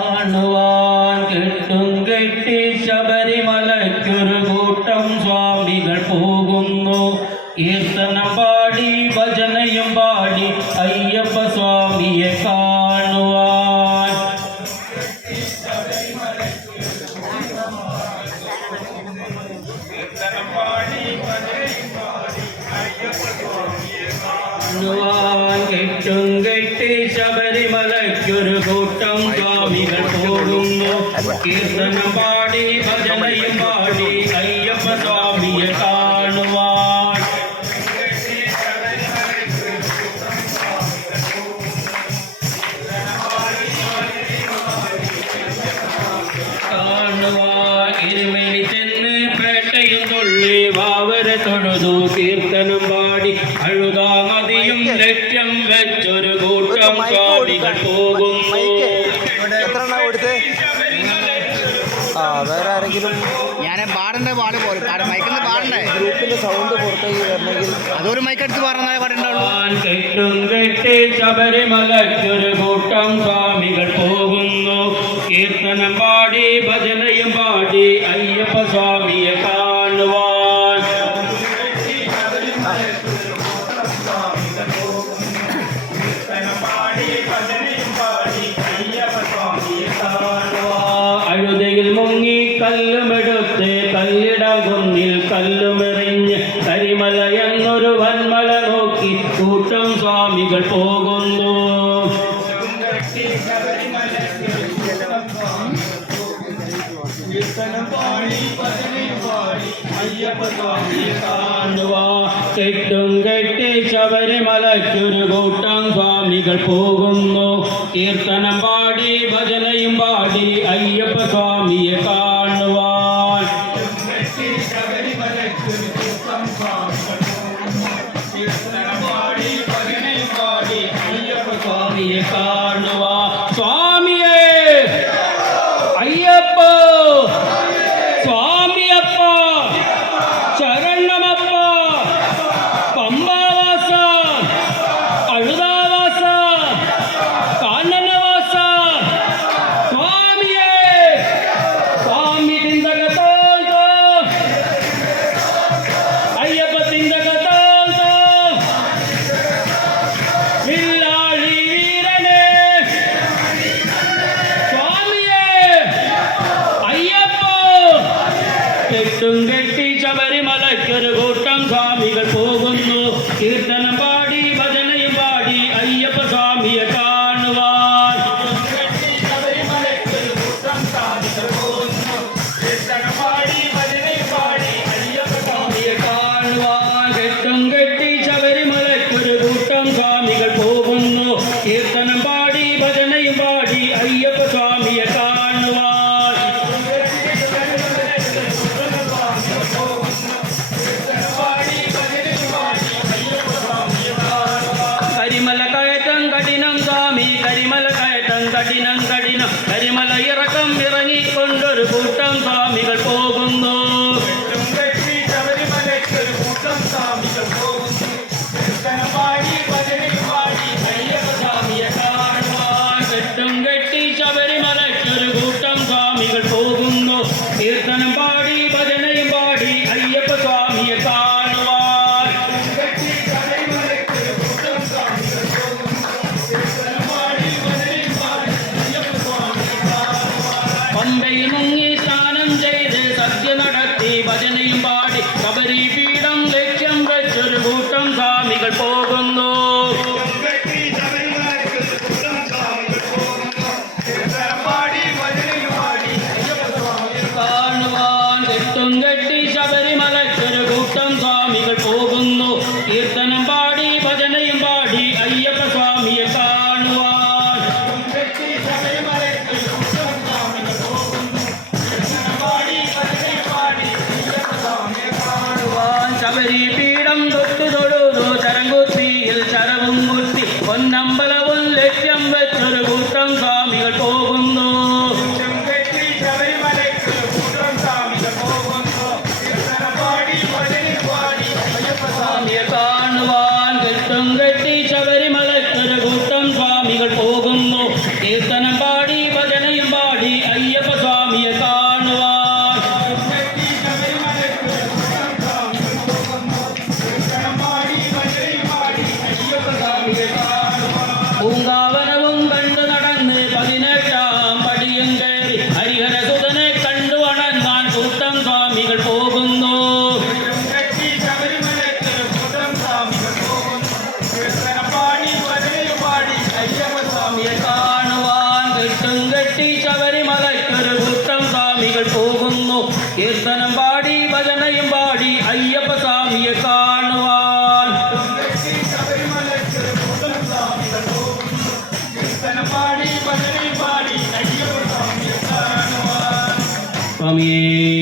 ஆணுவா എട്ടുങ്കെട്ടി ശബരിമലയ്ക്കൊരു കൂട്ടം സ്വാമികൾ പോകുന്നു കീർത്തനം പാടി ഭജനയും പാടി അയ്യപ്പ സ്വാമിയെ കാണുവാൻ കാണുവാൻ ഇരുമേനി ചെന്ന് പേട്ടയും തുള്ളിവാ തൊഴുതു കീർത്തനം പാടി അഴുതാ മതിയും ലക്ഷ്യം വെച്ചൊരു കൂട്ടം കാടികൾ പോകും ഗ്രൂപ്പിന്റെ സൗണ്ട് അതൊരു മൈക്ക് കൂട്ടം സ്വാമികൾ പോകുന്നു കീർത്തനം പാടി ഭജനയും പാടി അയ്യപ്പ സ്വാമിയെ കാണുവാൻ കല്ലുമെടുത്ത് കല്ലിടകുന്നിൽ കല്ലുമെറിഞ്ഞ് കരിമല എന്നൊരു വന്മല നോക്കി കൂട്ടം സ്വാമികൾ പോകുന്നു ശബരിമല வசனம் பாடி பசனை பாடி ஐயப்ப சுவாமி தாண்டுவா കെട്ടും കെട്ടി ശബരിമലയ്ക്കൊരു കൂട്ടം സ്വാമികൾ പോകുന്നു കീർത്തനം പാടി ഭജനയും പാടി അയ്യപ്പ സ്വാമിയെ കാണുവാൻ കാണുവാ സ്വാമിയെ അയ്യപ്പ லட்சம் கூட்டம் சுவாமிகள் 不争。சபரி பீடம் தொட்டு தொழுதோ சரங்குத்தி சரவுங்குத்தி பொன்னம்பலவும் லட்சம் வச்சொரு கூட்டம் ശ്രീ ശബരിമലക്കരകൂട്ടം സ്വാമികൾ പോകുന്നു കീർത്തനം പാടി ഭജനയും പാടി അയ്യപ്പ സ്വാമിയെ കാണുവാൻ സ്വാമിയേ